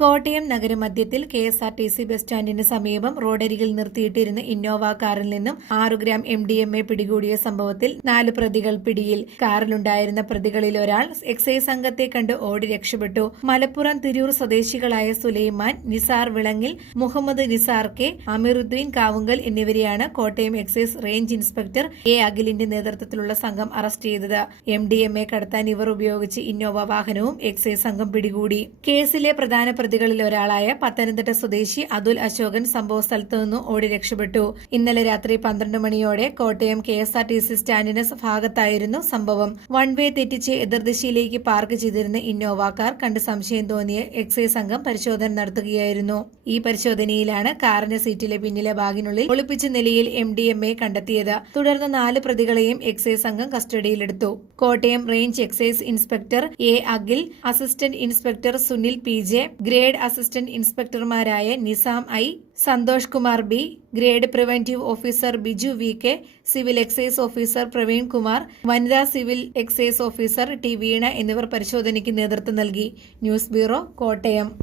Kottayam നഗരമധ്യത്തിൽ KSRTC bus സ്റ്റാൻഡിന് സമീപം റോഡരികിൽ നിർത്തിയിട്ടിരുന്ന ഇന്നോവ കാറിൽ നിന്നും 6 ഗ്രാം MDMA പിടികൂടിയ സംഭവത്തിൽ 4 പ്രതികൾ പിടിയിൽ. കാറിലുണ്ടായിരുന്ന പ്രതികളിൽ ഒരാൾ എക്സൈസ് സംഘത്തെ കണ്ട് ഓടി രക്ഷപ്പെട്ടു. മലപ്പുറം തിരൂർ സ്വദേശികളായ സുലൈമാൻ, നിസാർ വിളങ്ങിൽ, മുഹമ്മദ് നിസാർ കെ, അമീറുദ്ദീൻ കാവുങ്കൽ എന്നിവരെയാണ് Kottayam excise range inspector A. അഖിലിന്റെ നേതൃത്വത്തിലുള്ള സംഘം അറസ്റ്റ് ചെയ്തത്. MDMA കടത്താൻ ഇവർ ഉപയോഗിച്ച് ഇന്നോവ വാഹനവും എക്സൈസ് സംഘം പിടികൂടി. കേസിലെ പ്രധാന പ്രതികളിൽ ഒരാളായ പത്തനംതിട്ട സ്വദേശി അതുൽ അശോകൻ സംഭവ സ്ഥലത്തു നിന്നും ഓടി രക്ഷപ്പെട്ടു. ഇന്നലെ രാത്രി 12 മണിയോടെ കോട്ടയം കെ.എസ്.ആർ.ടി.സി സ്റ്റാൻഡിന് ഭാഗത്തായിരുന്നു സംഭവം. വൺ വേ തെറ്റിച്ച് എതിർദിശയിലേക്ക് പാർക്ക് ചെയ്തിരുന്ന ഇന്നോവ കാർ കണ്ട് സംശയം തോന്നിയ എക്സൈസ് സംഘം പരിശോധന നടത്തുകയായിരുന്നു. ഈ പരിശോധനയിലാണ് കാറിന്റെ സീറ്റിലെ പിന്നിലെ ബാഗിനുള്ളിൽ ഒളിപ്പിച്ച നിലയിൽ MDMA കണ്ടെത്തിയത്. തുടർന്ന് 4 പ്രതികളെയും എക്സൈസ് സംഘം കസ്റ്റഡിയിലെടുത്തു. Kottayam range excise inspector A. Akhil, assistant inspector Sunil PJ, grade assistant ഇൻസ്പെക്ടർമാരായ Nizam I, Santhosh Kumar B, grade preventive officer Biju VK, civil excise officer Praveen Kumar, വനിതാ civil excise officer T Veena എന്നിവർ പരിശോധനയ്ക്ക് നേതൃത്വം നൽകി. News bureau, Kottayam.